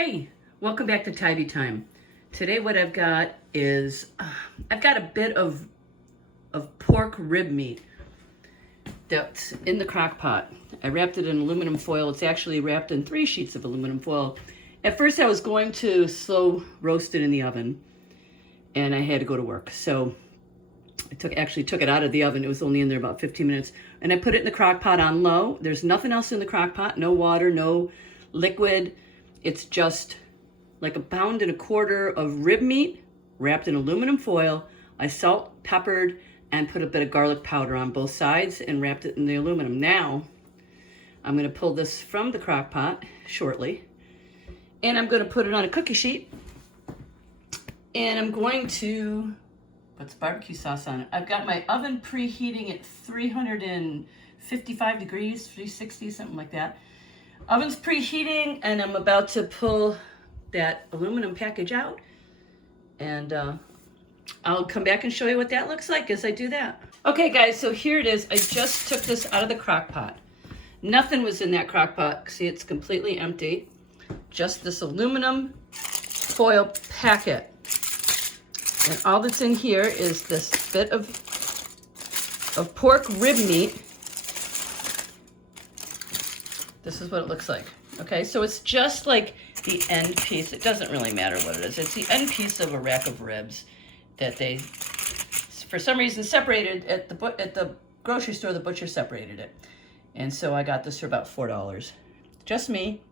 Hey, welcome back to Tidy Time. Today what I've got is, I've got a bit of pork rib meat that's in the crock pot. I wrapped it in aluminum foil. It's actually wrapped in 3 sheets of aluminum foil. At first I was going to slow roast it in the oven and I had to go to work. So I actually took it out of the oven. It was only in there about 15 minutes. And I put it in the crock pot on low. There's nothing else in the crock pot, no water, no liquid. It's just like 1.25 pounds of rib meat wrapped in aluminum foil. I salt, peppered, and put a bit of garlic powder on both sides and wrapped it in the aluminum. Now, I'm gonna pull this from the crock pot shortly, and I'm gonna put it on a cookie sheet, and I'm going to put some barbecue sauce on it. I've got my oven preheating at 355 degrees, 360, something like that. Oven's preheating, and I'm about to pull that aluminum package out, and I'll come back and show you what that looks like as I do that. Okay guys, so here it is. I just took this out of the crock pot. Nothing was in that crock pot. See, it's completely empty. Just this aluminum foil packet. And all that's in here is this bit of pork rib meat. This is what it looks like. Okay, so it's just like the end piece. It doesn't really matter what it is. It's the end piece of a rack of ribs that they, for some reason, separated at the grocery store. The butcher separated it, and so I got this for about $4. Just me.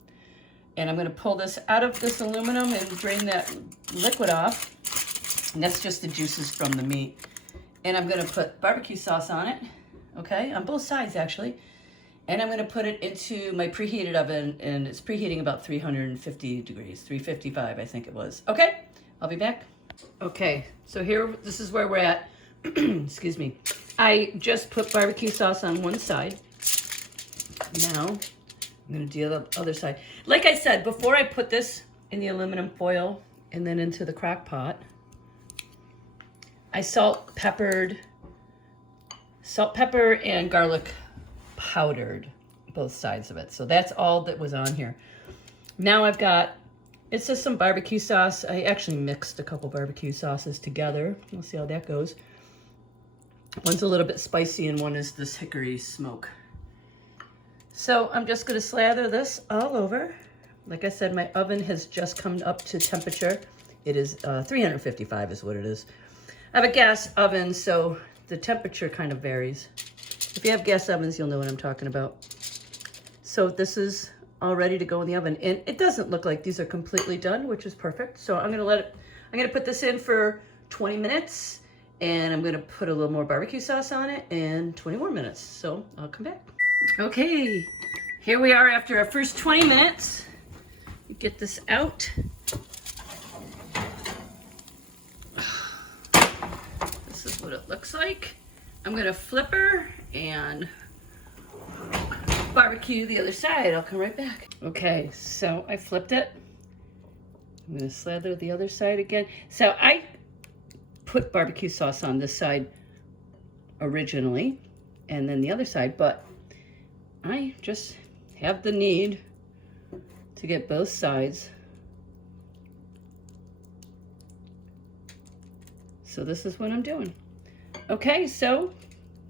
And I'm going to pull this out of this aluminum and drain that liquid off. And that's just the juices from the meat. And I'm going to put barbecue sauce on it. Okay, on both sides actually. And I'm going to put it into my preheated oven, and it's preheating about 350 degrees, 355 I think it was. Okay, I'll be back. Okay, so here, this is where we're at. Excuse me. I just put barbecue sauce on one side. Now, I'm going to do the other side. Like I said, before I put this in the aluminum foil and then into the crock pot, I salt, pepper, and garlic powdered both sides of it. So that's all that was on here. Now I've got, it's just some barbecue sauce. I actually mixed a couple barbecue sauces together. We'll see how that goes. One's a little bit spicy and one is this hickory smoke. So I'm just going to slather this all over. Like I said, my oven has just come up to temperature. It is 355 is what it is. I have a gas oven, so the temperature kind of varies. If you have gas ovens, you'll know what I'm talking about. So this is all ready to go in the oven. And it doesn't look like these are completely done, which is perfect. So I'm gonna put this in for 20 minutes, and I'm gonna put a little more barbecue sauce on it and 20 more minutes. So I'll come back. Okay, here we are after our first 20 minutes. You get this out. This is what it looks like. I'm gonna flip her and barbecue the other side. I'll come right back. Okay, so I flipped it. I'm gonna slather the other side again. So I put barbecue sauce on this side originally, and then the other side, but I just have the need to get both sides. So this is what I'm doing. Okay, so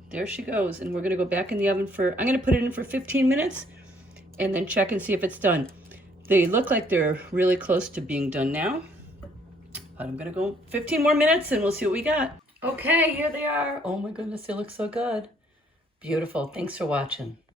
there she goes, and we're gonna go back in the oven for, I'm gonna put it in for 15 minutes and then check and see if it's done. They look like they're really close to being done now, but I'm gonna go 15 more minutes and we'll see what we got. Okay, here they are. Oh my goodness, they look so good. Beautiful, thanks for watching.